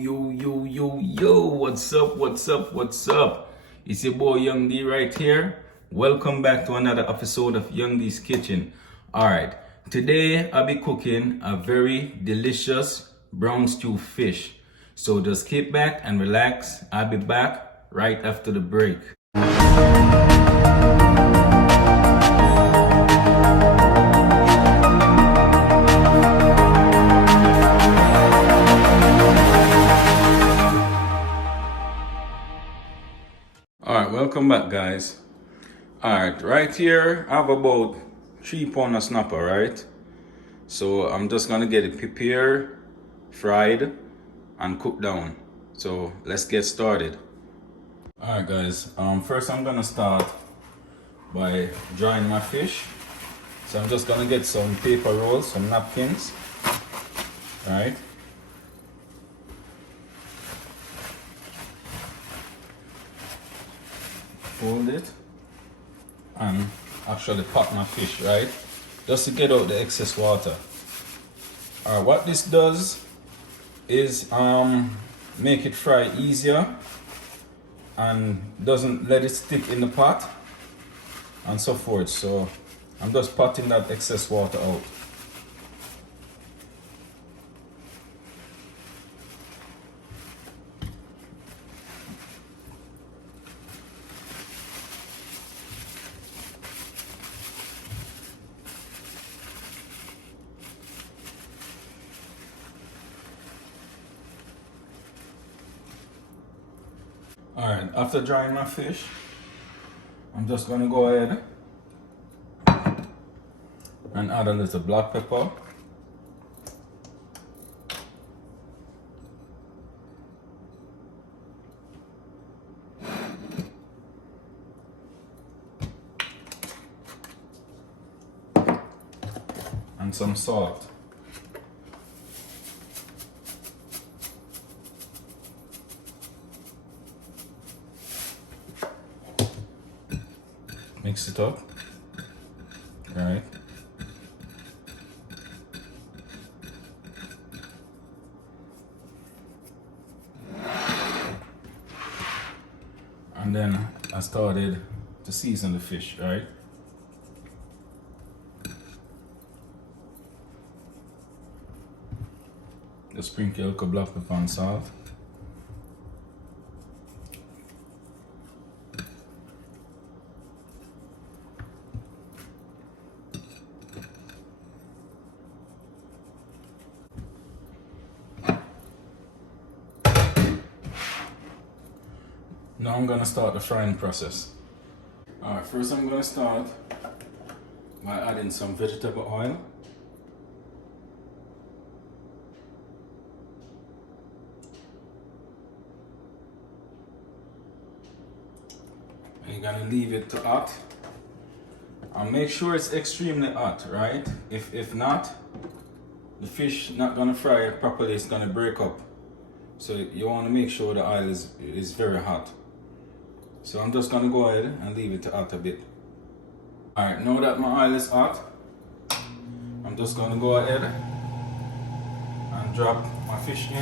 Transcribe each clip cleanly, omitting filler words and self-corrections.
Yo, what's up? It's your boy Young D right here. Welcome back to another episode of Young D's Kitchen. Alright, today I'll be cooking a very delicious brown stew fish. So just keep back and relax. I'll be back right after the break. Alright, welcome back guys. Alright, right here I have about 3 pounds of snapper, right? So I'm just gonna get it prepared, fried, and cooked down. So let's get started. Alright guys, first I'm gonna start by drying my fish. So I'm just gonna get some paper rolls, some napkins. Alright. Fold it and actually pat my fish, right? Just to get out the excess water. Alright, what this does is make it fry easier and doesn't let it stick in the pot and so forth. So I'm just patting that excess water out. Alright, after drying my fish, I'm just going to go ahead and add a little black pepper. And some salt. Mix it up, right? And then I started to season the fish, right? Just sprinkle a little black pepper and salt. Now I'm gonna start the frying process. Alright, first I'm gonna start by adding some vegetable oil. And you're gonna leave it to hot. And make sure it's extremely hot, right? If not, the fish not gonna fry properly, it's gonna break up. So you wanna make sure the oil is very hot. So I'm just gonna go ahead and leave it to hot a bit. Alright, now that my oil is hot, I'm just gonna go ahead and drop my fish in.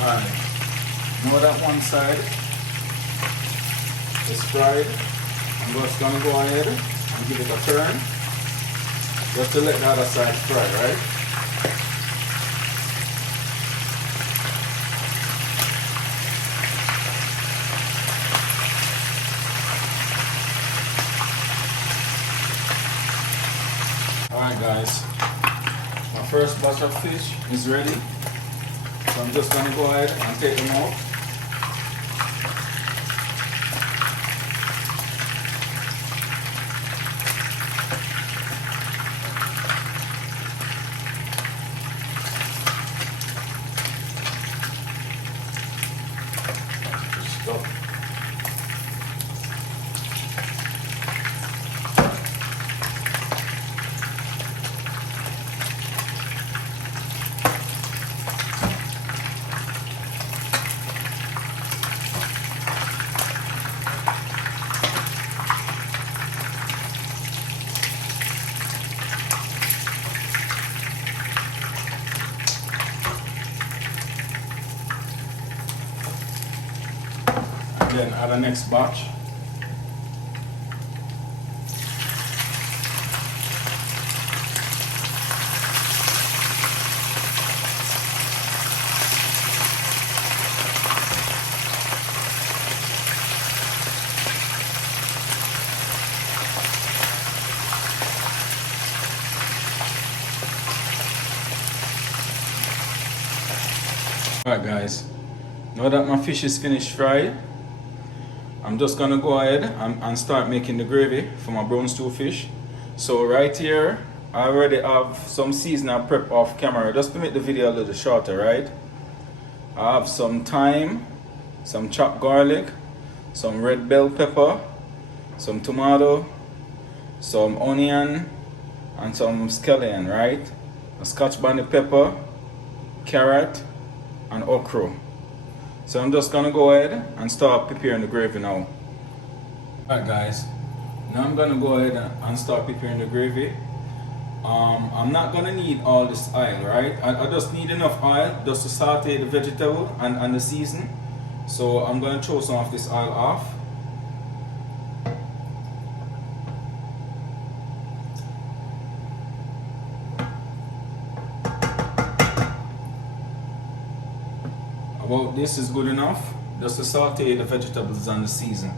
Alright, now that one side is fried, I'm just gonna go ahead and give it a turn just to let the other side fry, right? Alright guys, my first batch of fish is ready, so I'm just gonna go ahead and take them out. then add the next batch. Alright guys, now that my fish is finished fried, I'm just gonna go ahead and start making the gravy for my brown stew fish. So right here, I already have some seasoning prep off camera just to make the video a little shorter, right? I have some thyme, some chopped garlic, some red bell pepper, some tomato, some onion, and some scallion, right? A Scotch bonnet pepper, carrot, and okra. So I'm just gonna go ahead and start preparing the gravy now. Alright guys, now I'm gonna go ahead and start preparing the gravy. I'm not gonna need all this oil, right? I just need enough oil just to saute the vegetable and the season. So I'm gonna throw some of this oil off. About this is good enough just to saute the vegetables and the season.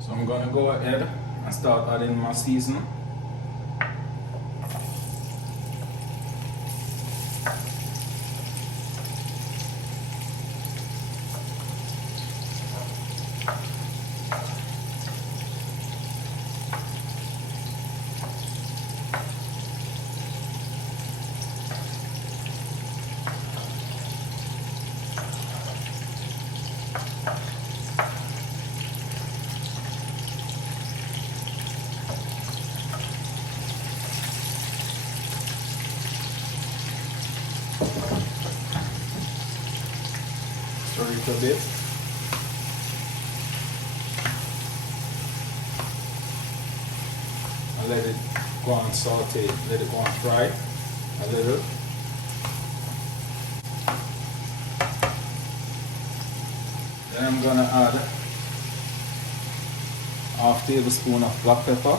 So I'm gonna go ahead and start adding my season. Stir it a bit. And let it go on saute, let it go on fry a little. Then I'm gonna add half tablespoon of black pepper.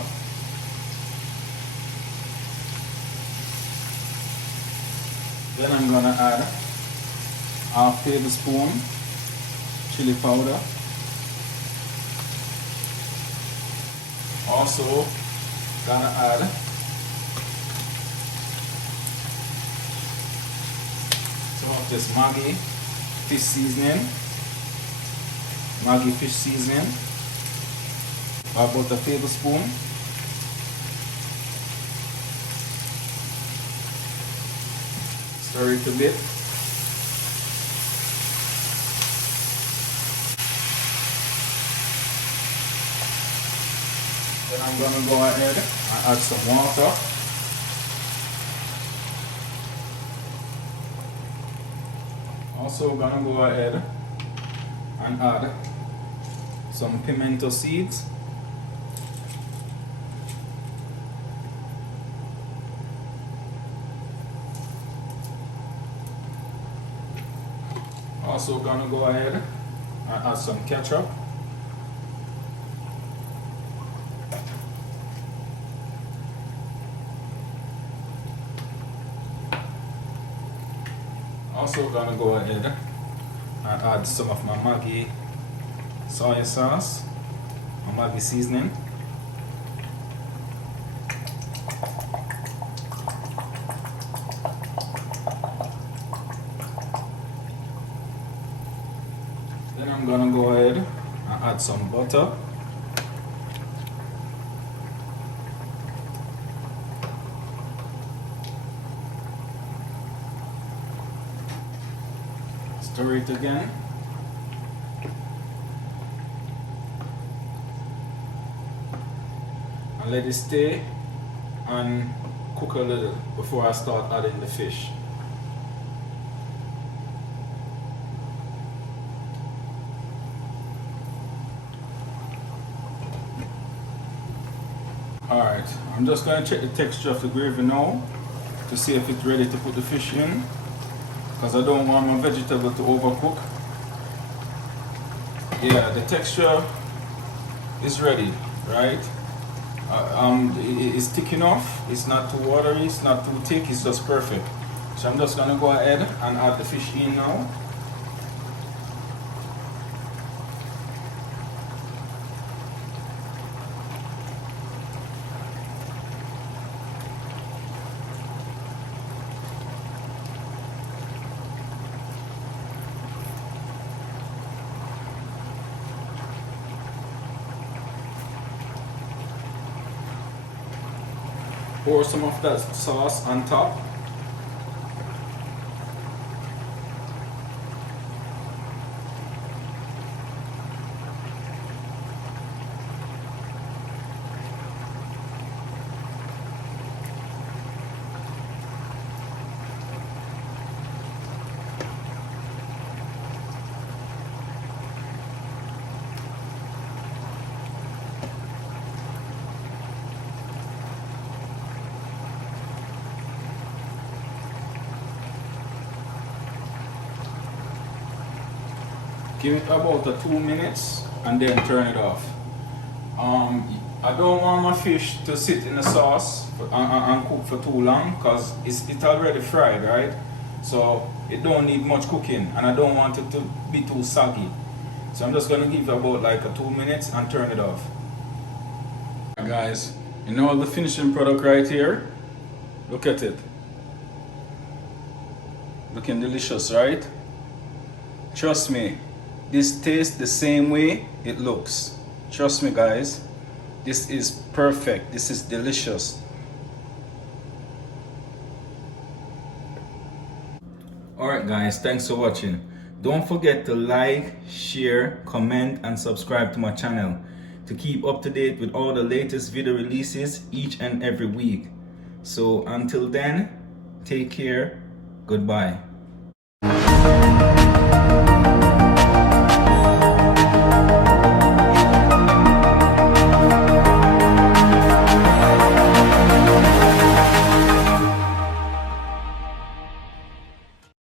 Then I'm gonna add half tablespoon chili powder. Also gonna add some of this Maggi fish seasoning. Maggi fish seasoning. About a tablespoon. Stir it a bit. Then I'm going to go ahead and add some water. Also going to go ahead and add some pimento seeds. Also gonna go ahead and add some ketchup. Also gonna go ahead and add some of my Maggi soy sauce, my Maggi seasoning. Then I'm gonna go ahead and add some butter. Stir it again. And let it stay and cook a little before I start adding the fish. Alright, I'm just going to check the texture of the gravy now to see if it's ready to put the fish in, because I don't want my vegetable to overcook. Yeah, the texture is ready, right? It's thick enough. It's not too watery. It's not too thick. It's just perfect. So I'm just gonna go ahead and add the fish in now. Pour some of that sauce on top. Give it about 2 minutes and then turn it off. I don't want my fish to sit in the sauce and cook for too long because it's already fried, right? So it don't need much cooking and I don't want it to be too soggy. So I'm just gonna give it about like 2 minutes and turn it off. Guys, you know the finishing product right here? Look at it. Looking delicious, right? Trust me. This tastes the same way it looks. Trust me guys, this is perfect. This is delicious. Alright guys, thanks for watching. Don't forget to like, share, comment and subscribe to my channel to keep up to date with all the latest video releases each and every week. So until then, take care, goodbye.